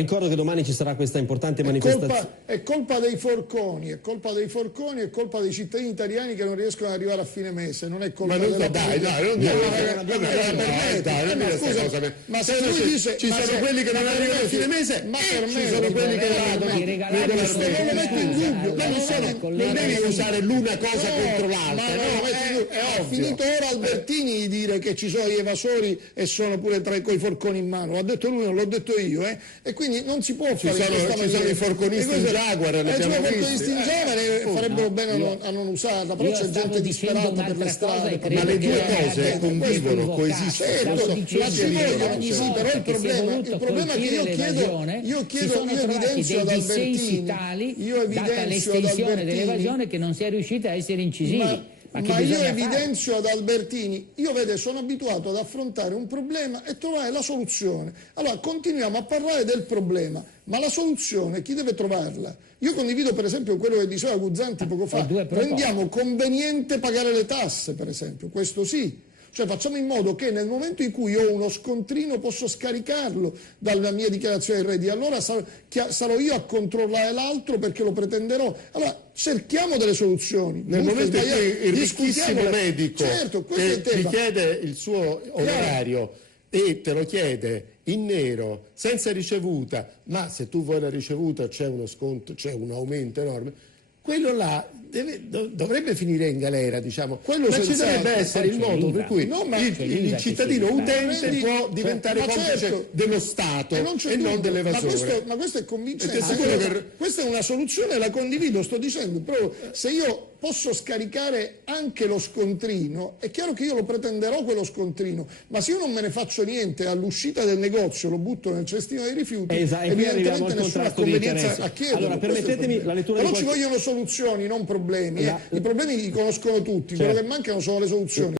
Ricordo che domani ci sarà questa importante manifestazione. È colpa dei forconi, è colpa dei forconi, è colpa dei cittadini italiani che non riescono ad arrivare a fine mese, non è colpa della ma se lui dice ci sono quelli che non arrivano a fine mese, ma per me ci sono quelli che non lo metto in dubbio, non devi usare l'una cosa contro l'altra, è finito ora Albertini di dire che ci sono gli evasori e sono pure tra i forconi in mano, l'ha detto lui, non l'ho detto io, e quindi non si può fare ci sono i forconisti in Jaguar, i forconisti in Jaguar farebbero bene a non usarla, però c'è gente disperata per le strade, ma le due cose convivono, coesistono, però il problema è che io evidenzio ad Albertini, data l'estensione dell'evasione, che non si è riusciti a essere incisivi. Ma io evidenzio ad Albertini, sono abituato ad affrontare un problema e trovare la soluzione. Allora continuiamo a parlare del problema, ma la soluzione chi deve trovarla? Io condivido per esempio quello che diceva Guzzanti poco fa, rendiamo conveniente pagare le tasse per esempio, questo sì. Cioè facciamo in modo che nel momento in cui ho uno scontrino posso scaricarlo dalla mia dichiarazione dei redditi, allora sarò io a controllare l'altro perché lo pretenderò. Allora cerchiamo delle soluzioni. Nel momento in cui il ricchissimo medico ti chiede il suo onorario e te lo chiede in nero, senza ricevuta, ma se tu vuoi la ricevuta c'è uno sconto, c'è un aumento enorme, quello là dovrebbe finire in galera, diciamo. Ma ci dovrebbe essere il modo per cui il cittadino utente può diventare complice dello Stato e non dell'evasore. Ma questo è convincente. Questa è una soluzione, la condivido, sto dicendo, però se io posso scaricare anche lo scontrino, è chiaro che io lo pretenderò quello scontrino, ma se io non me ne faccio niente all'uscita del negozio, lo butto nel cestino dei rifiuti, evidentemente nessuna convenienza a chiedere. Allora, permettetemi la lettura però ci vogliono soluzioni, non problemi. I problemi li conoscono tutti, quello che mancano sono le soluzioni.